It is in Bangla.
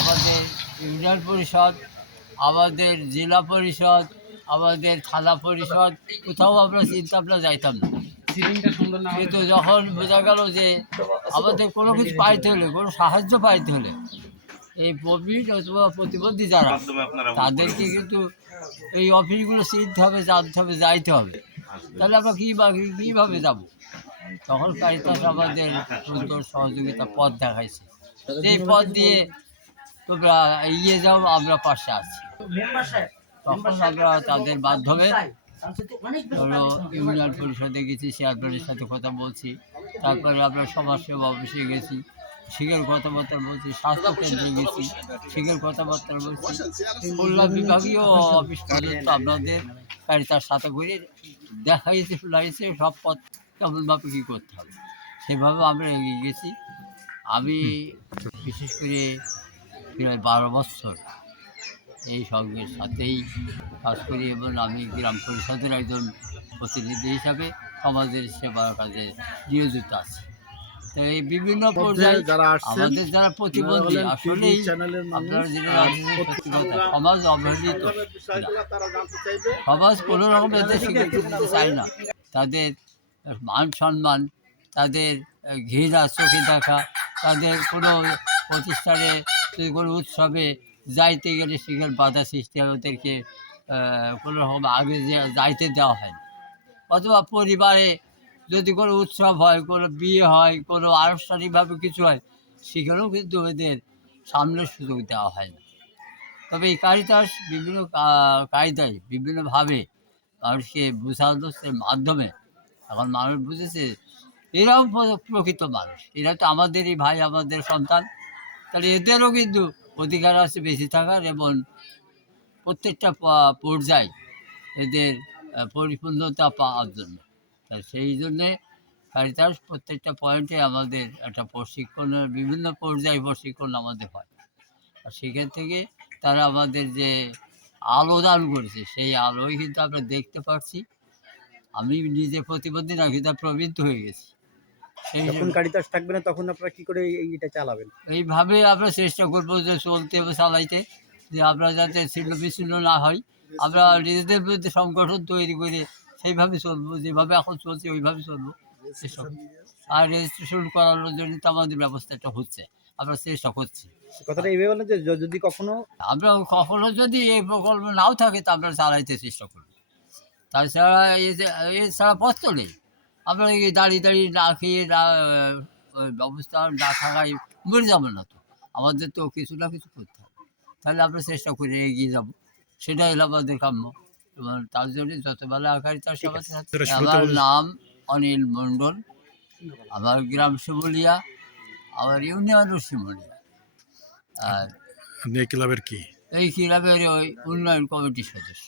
আমাদের ইউনিয়ন পরিষদ, আমাদের জেলা পরিষদ, আমাদের থানা পরিষদ, কোথাও আমরা চিন্তা ভাবনা যাইতাম না। কিন্তু যখন বোঝা গেল যে আমাদের কোনো কিছু পাইতে হলে, কোনো সাহায্য পাইতে হলে এই প্রবীণ অথবা প্রতিবন্ধী যারা, তাদেরকে কিন্তু এই অফিসগুলো চিনতে হবে, জানতে হবে, যাইতে হবে। তাহলে আমরা কীভাবে যাব? তখন কারিতাস আমাদের সুন্দর সহযোগিতা পথ দেখাইছে, এই পথ দিয়ে তোমরা এগিয়ে যাও, আমরা পাশে আছি। তখন আমরা তাদের মাধ্যমে ধরো ইউনিয়ন পরিষদে গেছি, চেয়ারম্যানের সাথে কথা বলছি, তারপরে আমরা সমাজসেবা অফিসে গেছি, শিখের কথাবার্তা বলছি, স্বাস্থ্য কেন্দ্রে গেছি, শিখের কথাবার্তা বলছি, খুলনা বিভাগীয় অফিস পর্যন্ত আপনাদের কারিতার সাথে করে দেখাইছে, শোনাইছে সব পথ কেমনভাবে কী করতে হবে, সেভাবে আমরা এগিয়ে গেছি। আমি বিশেষ করে প্রায় 12 বছর এই সঙ্গের সাথেই কাজ করি এবং আমি গ্রাম পরিষদের একজন প্রতিনিধি হিসাবে সমাজের সেবার কাজে নিয়োজিত আছি। তো এই বিভিন্ন পর্যায়ে আমাদের যারা প্রতিবন্ধী, আসলেই আপনারা যেটা জানছেন সত্যি কথা, সমাজ অবহেলিত, সমাজ কোনো রকম এদের স্বীকৃতি দিতে চায় না। তাদের মান সম্মান, তাদের ঘৃণা চোখে দেখা, তাদের কোনো প্রতিষ্ঠানে কোনো উৎসবে যাইতে গেলে সেখানে বাধা সৃষ্টি হয়, ওদেরকে কোনো রকম আগে যাইতে দেওয়া হয় না। অথবা পরিবারে যদি কোনো উৎসব হয়, কোনো বিয়ে হয়, কোনো আনুষ্ঠানিকভাবে কিছু হয়, সেখানেও কিন্তু এদের সামনের সুযোগ দেওয়া হয় না। তবে এই কারিতাস বিভিন্ন কায়দায় বিভিন্নভাবে মানুষকে বোঝানোর মাধ্যমে এখন মানুষ বুঝেছে এরাও প্রকৃত মানুষ, এরা তো আমাদেরই ভাই, আমাদের সন্তান। তাহলে এদেরও কিন্তু অধিকার আছে বেঁচে থাকার এবং প্রত্যেকটা পর্যায়ে এদের পরিপূর্ণতা পাওয়ার জন্য। তাই সেই জন্যে কারিতাস প্রত্যেকটা পয়েন্টে আমাদের একটা প্রশিক্ষণের বিভিন্ন পর্যায়ে প্রশিক্ষণ আমাদের হয়। আর সেখান থেকে তারা আমাদের যে আলো দান করেছে, সেই আলোই কিন্তু আমরা দেখতে পাচ্ছি। আমি নিজে প্রতিবন্ধী না, কিন্তু প্রবৃত্ত হয়ে গেছি। যখন কারিতাস থাকবে না তখন আপনারা কি করে এইটা চালাবেন? এইভাবে আমরা চেষ্টা করবো যে চলতে এবং চালাইতে, যে আমরা যাতে ছিন্ন বিচ্ছিন্ন না হয়, আমরা নিজেদের বিরুদ্ধে সংগঠন তৈরি করে সেইভাবে চলবো, যেভাবে এখন চলছে ওইভাবে চলবো এসব। আর রেজিস্ট্রেশন করানোর জন্য তো আমাদের ব্যবস্থাটা হচ্ছে, আমরা চেষ্টা করছি। কথাটা এইভাবে বলেন যে যদি কখনো আমরা কখনো যদি এই প্রকল্প নাও থাকে তা আমরা চালাইতে চেষ্টা করবো। তাছাড়া এছাড়া পথ তো নেই। আমরা এই দাঁড়িয়ে না খেয়ে না ওই ব্যবস্থা না থাকায় মরে যাবো না তো, আমাদের তো কিছু না কিছু করতে হবে। তাহলে আমরা চেষ্টা করে এগিয়ে যাব, সেটাই হলো আমাদের কাম্য। এবং তার জন্য যত ভালো আকারে তার সবার সাথে। আমার নাম অনিল মণ্ডল, আমার গ্রাম শিমুলিয়া, আমার ইউনিয়নও শিমুলিয়া। আর আপনি এই ক্লাবের কি? এই ক্লাবের ওই উন্নয়ন কমিটির সদস্য।